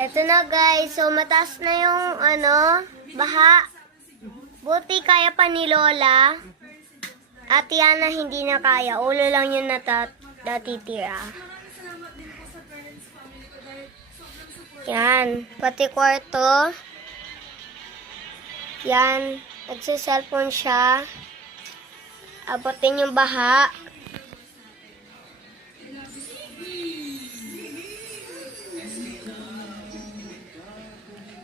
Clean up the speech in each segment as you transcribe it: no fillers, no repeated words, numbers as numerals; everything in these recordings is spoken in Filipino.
Ito na guys, so mataas na yung baha. Buti kaya pa ni Lola. At Yana hindi na kaya. Ulo lang yun natitira. Yan, pati kwarto. Yan, nagsiselfone siya. Abutin yung baha.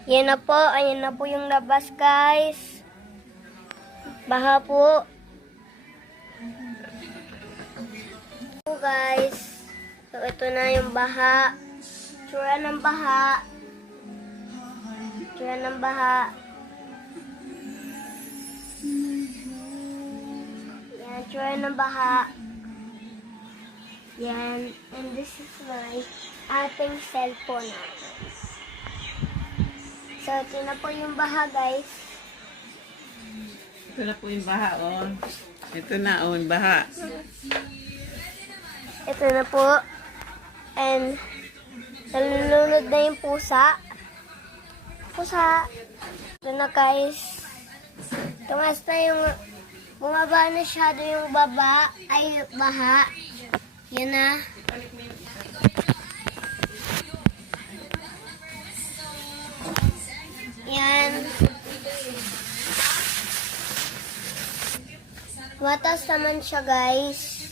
Yan na po, ayan na po yung labas guys. Baha po. Guys, so ito na yung baha. Tsura ng baha. Tsura ng baha. Yan, tsura ng baha. Yan, and this is my ating cellphone. So, ito na po yung baha, guys. Ito na po yung baha, oh. Ito na, oh, yung baha. Ito na po. And, nalulunod na yung pusa. Pusa. Ito na, guys. Tumas na yung, bumaba na masyado yung baha. Yan na. Yan. Mataas naman siya, guys.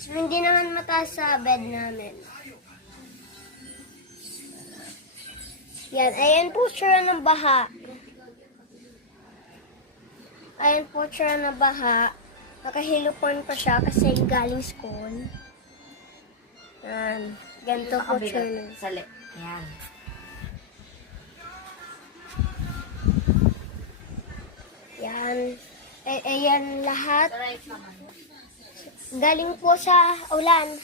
So, hindi naman mataas sa bed namin. Yan. Ayan po tsura ng baha. Ayan po tsura ng baha. Nakahilupon pa siya kasi galing school. Yan. Ganito po tsura. Sali. Yan. Yan. Ayan lahat. Galing po sa ulan.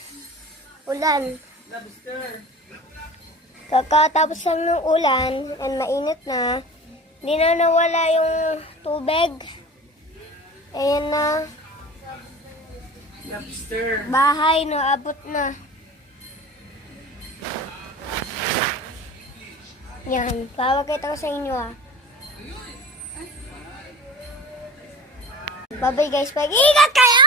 Kakatapos lang ng ulan and mainit na. Hindi na nawala yung tubig. Ayan na. Lobster. Bahay na abot na. Yan. Papakita ko sa inyo Bye-bye guys. Pag-ingat kayo!